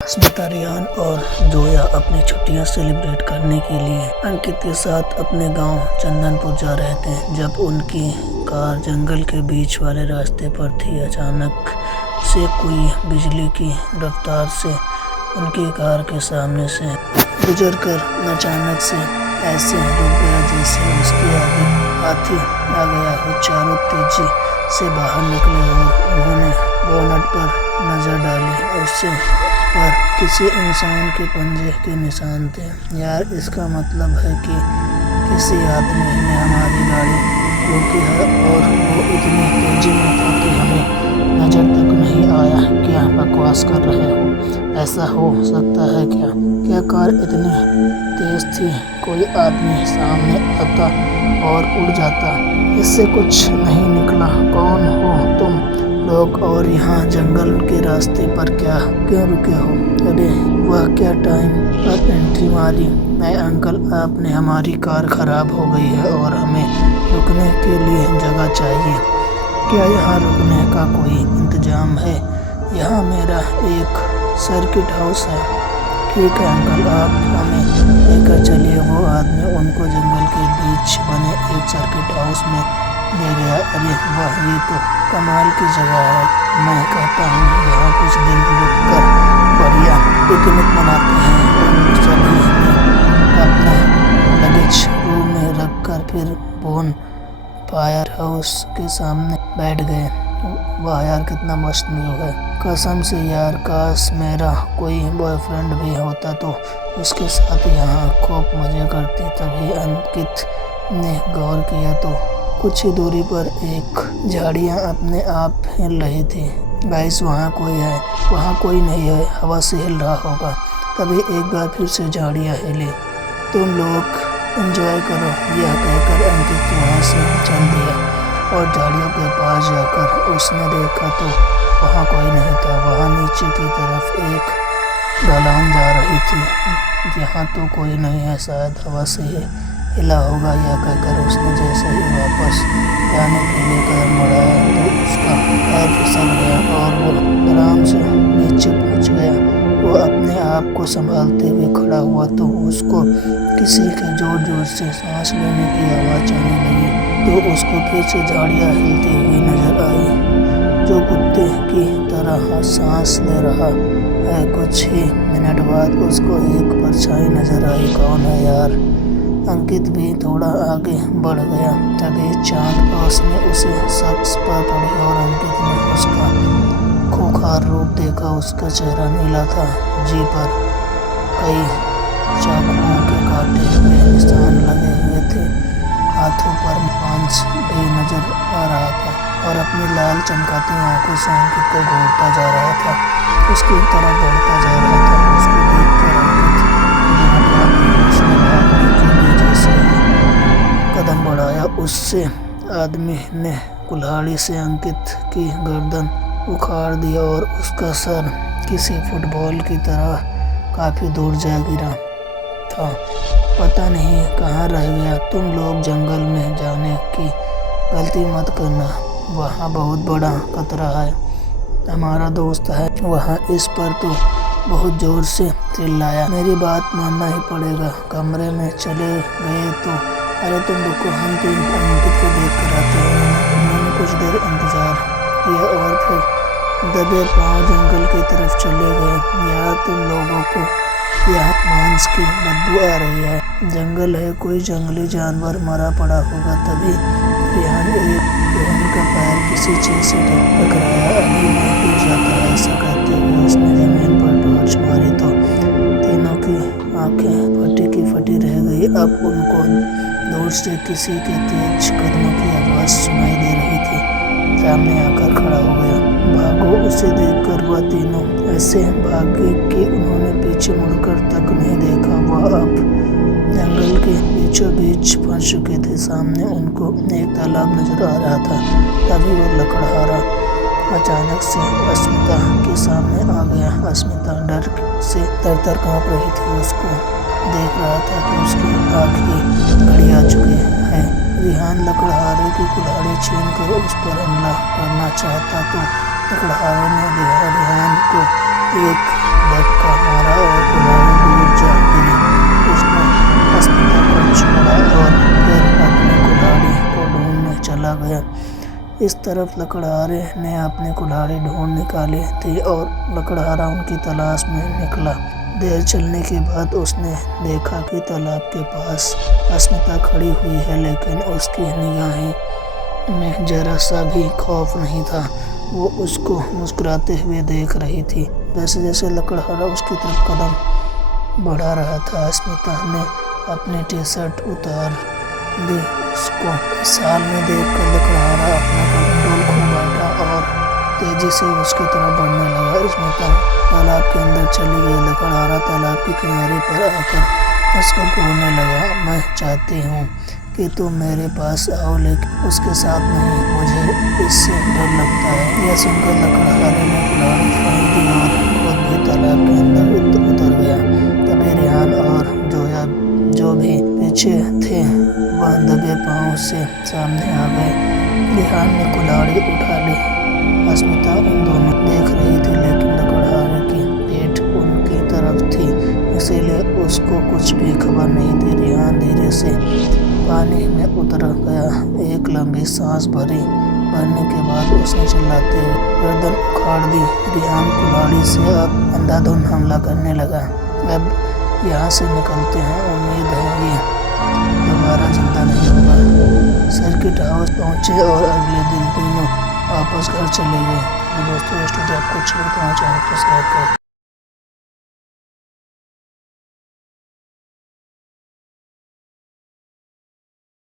अस्मिता, रिहान और जोया अपनी छुट्टियां सेलिब्रेट करने के लिए अंकित के साथ अपने गांव चंदनपुर जा रहे थे। जब उनकी कार जंगल के बीच वाले रास्ते पर थी, अचानक से कोई बिजली की रफ्तार से उनकी कार के सामने से गुजरकर अचानक से ऐसे रुक गया जैसे उसके आगे हाथी आ गया हो। चारों तेजी से बाहर निकले और उन्होंने बोनट पर नजर डाली। उससे पर किसी इंसान के पंजे के निशान थे। यार, इसका मतलब है कि किसी आदमी ने हमारी गाड़ी रोकी है और वो इतनी तेजी में था कि हमें नजर तक नहीं आया। क्या बकवास कर रहे हो? ऐसा हो सकता है क्या? क्या कार इतनी तेज थी? कोई आदमी सामने आता और उड़ जाता। इससे कुछ नहीं निकला। कौन हो तुम लोग और यहाँ जंगल के रास्ते पर क्यों रुके हो? अरे वह क्या टाइम पर एंट्री मारी। नहीं अंकल, आपने हमारी कार खराब हो गई है और हमें रुकने के लिए जगह चाहिए। क्या यहाँ रुकने का कोई इंतजाम है? यहाँ मेरा एक सर्किट हाउस है। ठीक है अंकल, आप हमें लेकर चलिए। वो आदमी उनको जंगल के बीच बने एक सर्किट हाउस में ले गया। अरे वाह, ये तो कमाल की जगह है। मैं कहता हूँ यहाँ कुछ दिन रुक कर बढ़िया पिकनिक मनाते हैं। उन सभी ने अपना लगेज रूम में रख कर फिर बोन फायर हाउस के सामने बैठ गए। वाह यार, कितना मस्त व्यू है। कसम से यार, काश मेरा कोई बॉयफ्रेंड भी होता तो उसके साथ यहाँ खूब मजे करती। तभी अंकित ने गौर किया तो कुछ ही दूरी पर एक झाड़ियाँ अपने आप हिल रही थी। गाइस, वहाँ कोई है। वहाँ कोई नहीं है, हवा से हिल रहा होगा। तभी एक बार फिर से झाड़ियाँ हिली। तुम लोग एंजॉय करो, यह कहकर अंकित वहाँ से चल दिया और झाड़ियों के पास जाकर उसने देखा तो वहाँ कोई नहीं था। वहाँ नीचे की तरफ एक ढलान जा रही थी। यहाँ तो कोई नहीं है, शायद हवा से हिला होगा। यह कहकर उसने जैसे ही वापस जाने के लिए कदम बढ़ाया तो उसका पैर फिसल गया और वो आराम से नीचे पहुंच गया। वो अपने आप को संभालते हुए खड़ा हुआ तो उसको किसी के जोर जोर से सांस लेने की आवाज़ आने लगी। तो उसको फिर से झाड़ियाँ हिलती हुई नजर आई, जो कुत्ते की तरह सांस ले रहा है। कुछ ही मिनट बाद उसको एक परछाई नजर आई। कौन है यार? अंकित भी थोड़ा आगे बढ़ गया। तभी चांद रोशनी उसे शख्स पर पड़ी और अंकित ने उसका खूंखार रूप देखा। उसका चेहरा नीला था, जी पर कई चाकुओं के काटे हुए निशान लगे हुए थे। हाथों पर मांस भी नजर आ रहा था और अपनी लाल चमकाती आंखों से अंकित को घूरता जा रहा था, उसकी तरफ बढ़ता जा रहा था। उसको देखकर अंकित कदम बढ़ाया। उससे आदमी ने कुल्हाड़ी से अंकित की गर्दन उखाड़ दिया और उसका सर किसी फुटबॉल की तरह काफी दूर जा गिरा था। पता नहीं कहाँ रह गया। तुम लोग जंगल में जाने की गलती मत करना, वहाँ बहुत बड़ा खतरा है। हमारा दोस्त है वहाँ। इस पर तो बहुत जोर से चिल्लाया। मेरी बात मानना ही पड़ेगा। कमरे में चले गए तो अरे तुम रुको, हम तो अंकित को देख कर आते हैं। उन्होंने कुछ देर इंतजार किया और फिर दबे पांव जंगल की तरफ चले गए। यार, तुम लोगों को यहाँ मांस की बदबू आ रही है। जंगल है, कोई जंगली जानवर मरा पड़ा होगा। तभी रिहान का पैर किसी चीज से टकराया। अभी मैं गिर जाता है। ऐसा कहते हुए उसने जमीन पर टॉर्च मारी तो तीनों की आंखें फटी की फटी रह गई। अब उनको दूर से किसी के तेज कदमों की आवाज़ सुनाई दे रही थी। सामने आकर खड़ा हो गया। भागो! उसे देखकर वह तीनों ऐसे भागे कि उन्होंने पीछे मुड़कर तक नहीं देखा। वह अब जंगल के बीचों बीच फंस चुके थे। सामने उनको एक तालाब नजर आ रहा था। तभी वह लकड़हारा अचानक से अस्मिता के सामने आ गया। अस्मिता डर से तर-तर कांप रही थी। उसको देख रहा था कि उसकी आखिरी घड़ी आ चुकी है। रिहान लकड़हारे की कुल्हाड़ी छीनकर उस पर हमला करना चाहता तो लकड़हारे ने रिहान को एक धक्का मारा और कुल्हाड़ी दूर जा गिरी। उसने अस्मिता को छोड़ा और फिर अपनी कुल्हाड़ी को ढूंढने चला गया। इस तरफ लकड़हारे ने अपनी कुल्हाड़ी ढूंढ निकाली थी और लकड़हारा उनकी तलाश में निकला। देर चलने के बाद उसने देखा कि तालाब के पास अस्मिता खड़ी हुई है, लेकिन उसकी निगाहें में जरा सा भी खौफ नहीं था। वो उसको मुस्कुराते हुए देख रही थी। जैसे जैसे लकड़हारा उसकी तरफ कदम बढ़ा रहा था, अस्मिता ने अपनी टी-शर्ट उतार दी। उसको साल में देखकर लकड़हारा अपना कंट्रोल खो बैठा और तेजी से उसकी तरफ बढ़ने लगा। अस्मिता तालाब के अंदर चली गई। लकड़हारा तालाब के किनारे पर आकर उसको घूरने लगा। मैं चाहती हूँ कि तुम मेरे पास आओ, लेकिन उसके साथ नहीं, मुझे इससे डर लगता है। यह सुनकर लकड़हारे ने कुल्हाड़ी फेंक दी और खुद भी तालाब के अंदर उतर गया। तभी रेहान और जोया, जो भी पीछे थे, वह दबे पांव से सामने आ गए। रेहान ने कुल्हाड़ी उठा ली। अस्मिता उन दोनों देख रही थी, लेकिन लकड़हारे की पीठ उनकी तरफ थी, इसीलिए उसको कुछ भी खबर नहीं थी। रेहान धीरे से पानी में उतर गया। एक लंबी सांस भरने के बाद उसने चिल्लाते हुए गर्दन उखाड़ दी। रेहान कुल्हाड़ी से अब अंधाधुंध हमला करने लगा। अब यहाँ से निकलते हैं, उम्मीद है ये दोबारा जिंदा नहीं होगा। सर्किट हाउस पहुँचे और अगले दिन तीनों वापस घर चले गए। तो दोस्तों, ये स्टोरी आपको अच्छी लगी तो हमारे चैनल को सब्सक्राइब करें।